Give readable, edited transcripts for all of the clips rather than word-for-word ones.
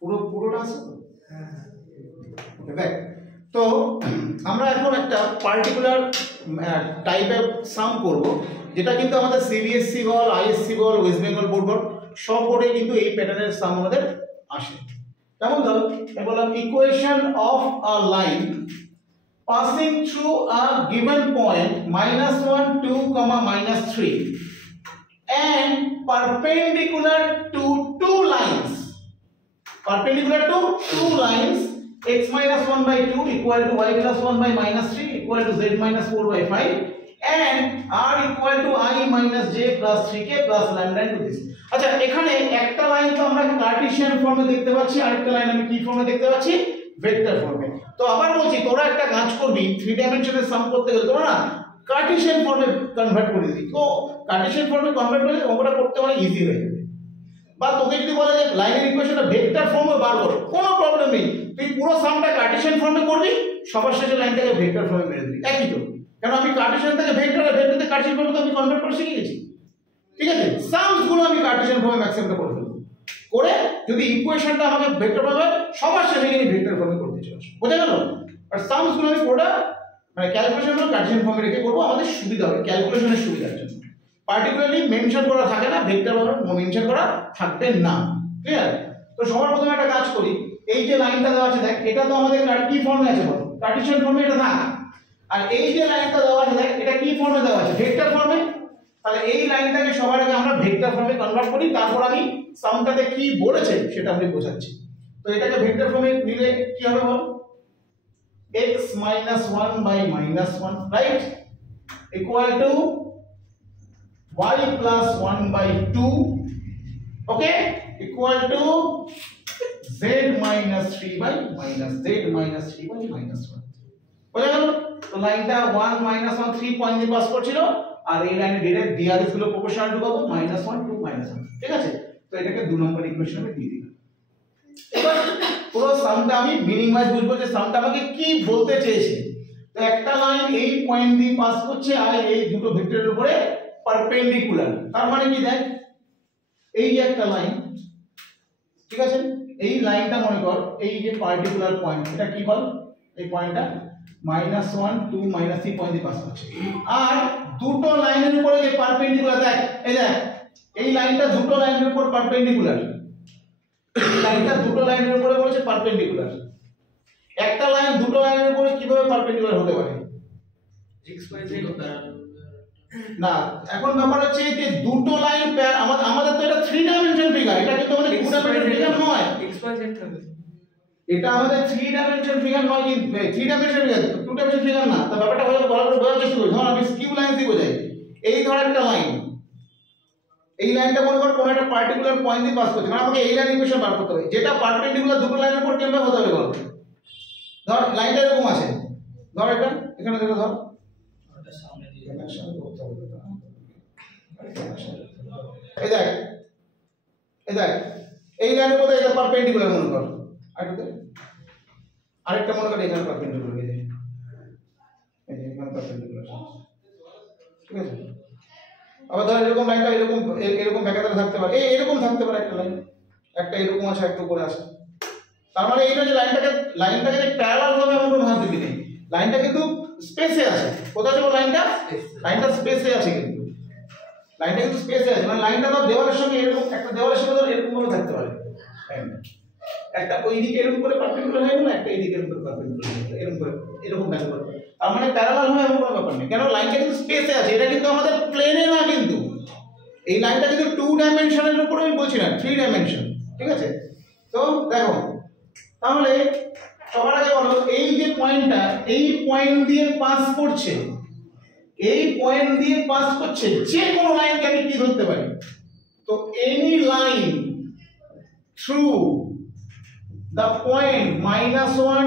পুরোটা আছে তো? দেখ, তো আমরা এখন একটা পার্টিকুলার টাইপের সাম করব, যেটা কিন্তু আমাদের সিবিএসসি বল, আইএসসি বল, ওয়েস্ট বেঙ্গল বোর্ড বল, সব বোর্ডে কিন্তু এই প্যাটার্নের সাম আমাদের আসে। কেমন ধরো, বললাম equation of a line passing through a given point -1, 2, -3 and perpendicular to two lines x minus 1 by 2 equal to y plus 1 by -3 equal to z minus 4 by 5 and r equal to I minus j plus 3k plus lambda into this. আচ্ছা, এখানে একটা line তো আমরা Cartesian ফর্মে দেখতে পাচ্ছি, আরেকটা line আমি কি ফর্মে দেখতে পাচ্ছি? ভেক্টর ফর্মে। তো আবার বলছি, তোরা একটা কাজ করবি, 3 ডাইমেনশনের সাম করতে গেলে তোরা না কার্টেসিয়ান ফর্মে কনভার্ট করে দিবি। তো কার্টেসিয়ান ফর্মে কনভার্ট করলে অঙ্কটা করতে অনেক ইজি হয়ে যাবে। বা তোকে যদি বলা যায় লাইনের ইকুয়েশনটা ভেক্টর ফর্মে বার কর, কোনো প্রবলেম নেই, তুই পুরো সামটা কার্টেসিয়ান ফর্মে করবি, সবার শেষে লাইনটাকে ভেক্টর ফর্মে মেরে দিবি, একই তো। কারণ আমি কার্টেসিয়ান থেকে ভেক্টর, ভেক্টর থেকে কার্টেসিয়ান ফর্মে তো আমি কনভার্ট করে শিখে গেছি, ঠিক আছে? সামস গুলো আমি কার্টেসিয়ান ফর্মে ম্যাক্সিমামটা করে ফেলবো, করে যদি ইকুয়েশনটা আমাকে ভেক্টর ফর্মে সবার শেষে গিয়ে ভেক্টর ফর্মে করতে চলেছি, বোঝা গেল? আর সামস গুলো আমি পুরোটা মানে ক্যালকুলেশনগুলো কার্টেসিয়ান ফর্মে রেখে করবো, আমাদের সুবিধা হবে ক্যালকুলেশনের সুবিধার জন্য। পার্টিকুলারলি মেনশন করা থাকে না, ভেক্টর মেনশন করা থাকবে না, ক্লিয়ার? তো সবার প্রথমে একটা কাজ করি, এই যে লাইনটা দেওয়া আছে দেখ, এটা তো আমাদের কি ফর্মে আছে বল? কার্টেসিয়ান ফর্মে এটা থাক। আর এই যে লাইনটা দেওয়া আছে দেখ, এটা কি ফর্মে দেওয়া আছে? ভেক্টর ফর্মে। তাহলে এই লাইনটাকে সবার আগে আমরা ভেক্টর ফর্মে কনভার্ট করি, তারপর আমি সামটাতে কি বলেছে সেটা আমি বোঝাচ্ছি। তো এটাকে ভেক্টর ফর্মে নিলে কি হবে বল? x minus 1 by -1, right, equal to y plus 1 by 2, okay, equal to z minus 3 by -1. বুঝা গেল? তো লাইনটা 1 -1 3 পয়েন্ট দিয়ে পাস করছিল, আর এই লাইনে ডাইরেক্ট ডিআরএস গুলো প্রপোর্শনাল টু কত? -1 2 -1, ঠিক আছে? তো এটাকে 2 নম্বর ইকুয়েশন আমি দিয়ে দিলাম। এবার পুরো সামটা আমি মিনিং ওয়াইজ বুঝবো যে সামটা আমাকে কি বলতে চেয়েছে। তো একটা লাইন এই পয়েন্ট দিয়ে পাস করছে আর এই দুটো ভেক্টরের উপরে পারপেন্ডিকুলার, তার মানে কি দেখ, এই যে একটা লাইন, ঠিক আছে, এই লাইনটা মনে কর এই যে পার্টিকুলার পয়েন্ট, এটা কি বল? এই পয়েন্টটা -1 2 -3 পয়েন্ট দিয়ে পাস করছে, আর দুটো লাইনের উপরে যে পারপেন্ডিকুলার, দেখ এই দেখ, এই লাইনটা দুটো লাইনের উপর পারপেন্ডিকুলার, লাইনটা দুটো লাইনের উপরে বলেছে পারপেন্ডিকুলার। একটা লাইন দুটো লাইনের উপরে কিভাবে পারপেন্ডিকুলার হতে পারে? না, এখন ব্যাপার হচ্ছে যে দুটো লাইন আমাদের তো এটা 3 ডাইমেনশন ফিগার, এটা কিন্তু আমাদের 2 ডাইমেনশন ফিগার নয়, xyz থাকবে। এটা আমাদের 3 ডাইমেনশন ফিগার নয়, কিন্তু 3 ডাইমেনশন ফিগার, 2 ডাইমেনশন ফিগার না। তো ব্যাপারটা ভালো করে বোঝার চেষ্টা করি। ধর আমি স্কিউ লাইন দিয়ে বোঝাই, এই ধর একটা লাইন, এই লাইনটা মনে কর কোন একটা পার্টিকুলার পয়েন্ট দিয়ে পাস করছে, মানে আমাকে এই লাইন ইকুয়েশন বার করতে হবে, যেটা পারপেন্ডিকুলার দুটো লাইনের উপর কিভাবে হতে হবে বল? ধর লাইনটা এরকম আছে, ধর এটা এখানে ধর এটা সামনে দিয়ে কানেকশন করতে হবে, এই দেখ এই লাইনের মধ্যে এটা পারপেন্ডিকুলার মনে কর, আরেকটা মনে কর এখানে পারপেন্ডিকুলার, এই যে এখানে পারপেন্ডিকুলার, ঠিক আছে? আবার ধর এরকম লাইনটা এরকম ব্যাকাতে থাকতে পারে, এরকম থাকতে পারে, একটা লাইন একটা এরকম আছে, একটা উপরে আছে, তার মানে এইটা যে লাইনটাকে যে প্যারালাল হবে এমন কোনো ভাব দিবি নেই, লাইনটা কিন্তু স্পেসে আছে। কোথায় আছে লাইনটা স্পেসে আছে, কিন্তু লাইনটা কিন্তু স্পেসে আছে, মানে লাইনটা তো দেওয়ালের সঙ্গে এরকম, একটা দেওয়ালের সঙ্গে ধর এরকম ভাবে থাকতে পারে, একটা ওই দিকে এরকম করে পারপেন্ডিকুলার হয়ে গেল, একটা এই দিকে এরকম করে পারপেন্ডিকুলার হয়ে গেল, এরকম করে এরকম ব্যাপার করে, তার মানে প্যারালাল হবে এমন কোনো ব্যাপার নেই। কেন? লাইনটা কিন্তু স্পেসে আছে, এটা কিন্তু আমাদের প্লেনে না, কিন্তু এই লাইনটা কিন্তু 2 ডাইমেনশনের উপরে আমি বলছি না, 3 ডাইমেনশন, ঠিক আছে? তো দেখো, তাহলে সবার আগে বলো, এই যে পয়েন্টটা এই পয়েন্ট দিয়ে পাস করছে, এই পয়েন্ট দিয়ে পাস করছে যে কোনো লাইনকে আমি কি ধরতে পারি? তো any line through the point -1,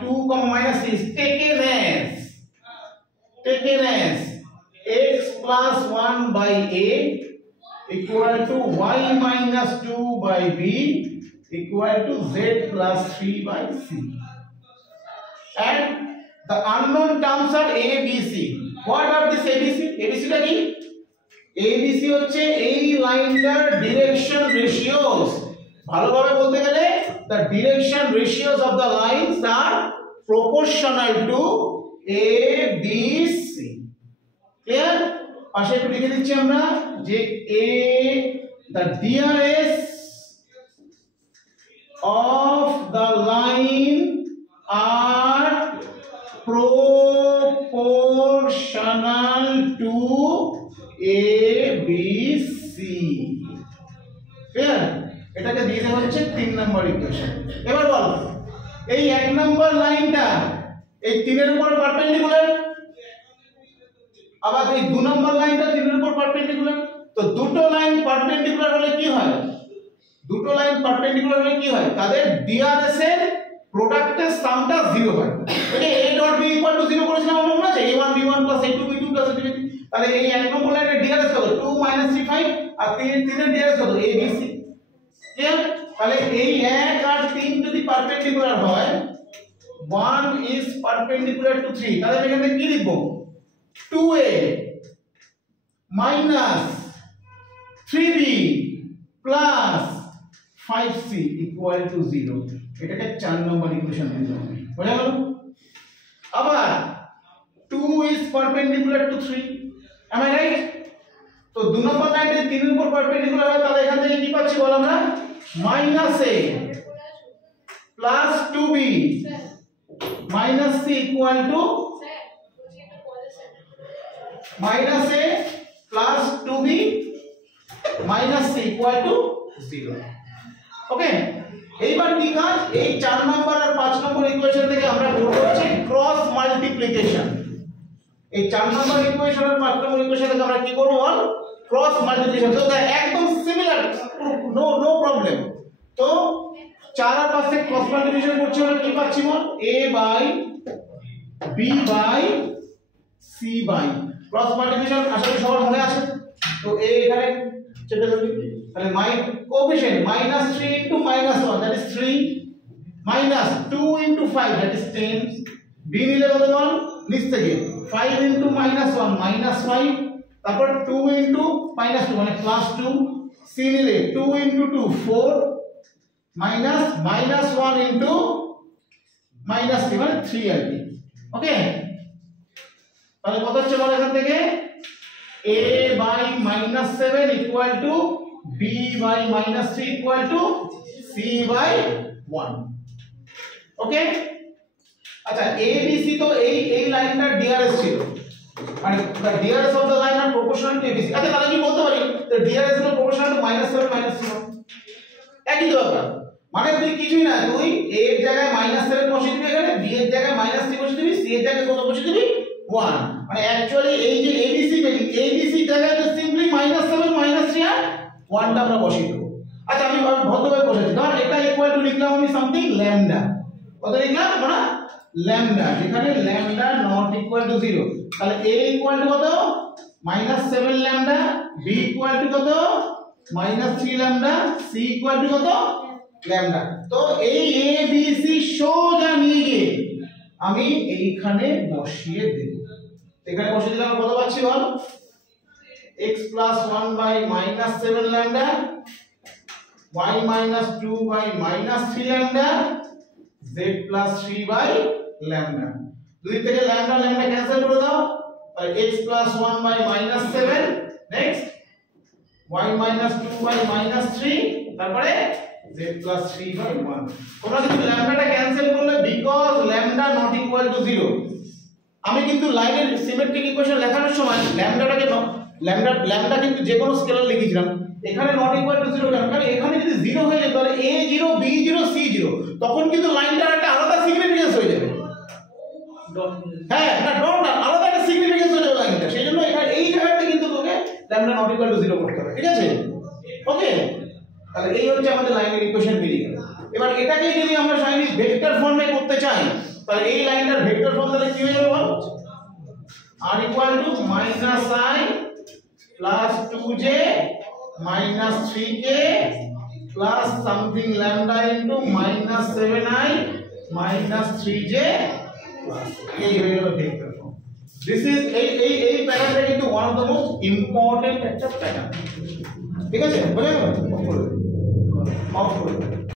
-2, -6 taken as x plus 1 by a equal to y minus 2 by b equal to z plus 3 by c, and the unknown terms are a b c. What are this abc? abc টা কি? abc হচ্ছে এই লাইনটার direction ratios, ভালোভাবে বলতে গেলে the direction ratios of the lines are proportional to a b c clear পাশে একটু লিখে দিচ্ছি আমরা যে a the DRS of the line are proportional to a b c clear এটাকে দিয়ে দেওয়া হচ্ছে 3 নম্বর ইকুয়েশন এবার বল এই 1 নম্বর লাইনটা এই 3 এর উপর পারপেন্ডিকুলার আবার এই 2 নম্বর লাইনটা 3 এর উপর পারপেন্ডিকুলার তো দুটো লাইন পারপেন্ডিকুলার হলে কি হয় দুটো লাইন পারপেন্ডিকুলার হলে কি হয় তাদের ডিআরএস এর প্রোডাক্টের সামটা 0 হয় ওকে a dot b equal to 0 করেছিলাম আমরা মনে আছে a1 b1 a2 b2 a3 b3 তাহলে এই 1 নম্বর লাইনের ডিআরএস কত 2 3 5 আর 3 এর ডিআরএস কত a b c ক্লিয়ার তাহলে এই 1 আর 3 যদি পারপেন্ডিকুলার হয় 1 is perpendicular to 3 তাহলে এখানে কি লিখব 2a minus 3b plus 5c equal to 0 এটাকে 4 নম্বর ইকুয়েশন দিতে হবে বুঝা গেল আবার 2 is perpendicular to 3 am I right তো 2 নম্বর লাইনে 3 এর উপর পারপেন্ডিকুলার হয় তাহলে এখান থেকে কি পাচ্ছি বল আমরা minus a plus 2b minus c equal to minus a plus 2b minus c equal to 0 ওকে এইবার কি কাজ এই 4 নম্বর আর 5 নম্বর ইকুয়েশন থেকে আমরা করব হচ্ছে ক্রস মাল্টিপ্লিকেশন এই 4 নম্বর ইকুয়েশন আর 5 নম্বর ইকুয়েশন থেকে আমরা কি করব বল ক্রস মাল্টিপ্লিকেশন তো একদম সিমিলার নো প্রবলেম তো 4 আর 5 থেকে ক্রস মাল্টিপ্লিকেশন করছি আমরা কি পাচ্ছি বল a by b by c by cross multiplication আসলে সবার মনে আছে তো a এখানে চেপে দেব তাহলে coefficient -3 into -1 that is 3 minus 2 into 5 that is 10 b নিলে কত বল নিচ থেকে 5 into -1 -5 তারপর 2 into -2 মানে +2 c নিলে 2 into 2 4 minus -1 into -3 মানে 3 আর কি ওকে তাহলে কত হচ্ছে বল এখান থেকে a by -7 equal to b by -3 equal to c by 1 ওকে আচ্ছা a b c তো এই লাইনটার ডিআরএস ছিল মানে the DRS of the line are proportional to ABC আচ্ছা তাহলে কি বলতে পারি the DRS is proportional to -7 -0 একই তো ব্যাপার মানে তুই কিছুই না তুই a এর জায়গায় -7 বসিয়ে দিবি এখানে b এর জায়গায় -3 বসিয়ে দিবি c এর জায়গায় কত বসিয়ে দিবি 1 মানে অ্যাকচুয়ালি এই যে ABC ABC জায়গায় তো সিম্পলি -7 -3 আর 1টা আমরা বসিয়ে দেব আচ্ছা আমি ভদ্রভাবে বসাচ্ছি ধর এটা ইকুয়াল টু লিখলাম আমি সামথিং ল্যামডা কত লিখলাম আমরা ল্যামডা যেখানে ল্যামডা নট ইকুয়াল টু 0 তাহলে a ইকুয়াল টু কত -7 ল্যামডা b ইকুয়াল টু কত -3 ল্যামডা c ইকুয়াল টু কত ল্যামডা তো এই a b c সোজা নিয়ে গিয়ে আমি এইখানে বসিয়ে দেব এখানে বসিয়ে দিলে আমরা কত পাচ্ছি বল x plus 1 by -7 lambda y minus 2 by -3 lambda z plus 3 by lambda দুই থেকে lambda lambda ক্যান্সেল করে দাও আর x plus 1 by -7 next y minus 2 by -3 তারপরে z plus 3 by 1 তোমরা কিন্তু ল্যামডাটা ক্যান্সেল করলে because lambda not equal to 0 আমি কিন্তু লাইনের সিমেট্রিক ইকুয়েশন লেখানোর সময় ল্যামডাটাকে ল্যামডা কিন্তু যে কোনো স্কেলার লিখেছিলাম এখানে নট ইকুয়াল টু 0 কেন কারণ এখানে যদি 0 হয়ে যায় তাহলে a0 b0 c0 তখন কিন্তু লাইনটার একটা আলাদা সিগনিফিকেন্স হয়ে যাবে হ্যাঁ না ডট না আলাদা একটা সিগনিফিকেন্স হয়ে যাবে লাইনটা সেজন্য এখানে এই জায়গাতে কিন্তু তোকে ল্যামডা নট ইকুয়াল টু 0 করতে হবে ঠিক আছে ওকে তাহলে এই হচ্ছে আমাদের লাইনের ইকুয়েশন বেরিয়ে গেল এবার এটাকে যদি আমরা সাইনিস ভেক্টর ফর্মে করতে চাই তাহলে এই লাইনটার ভেক্টর ফর্ম তাহলে কি হয়ে যাবে বল r equal to -i plus 2j minus 3k plus something lambda into -7i minus 3j plus এই হয়ে গেল ভেক্টর ফর্ম দিস ইজ এই প্যাটার্নটা কিন্তু one of the most important একটা প্যাটার্ন ঠিক আছে বুঝে গেল অফ করে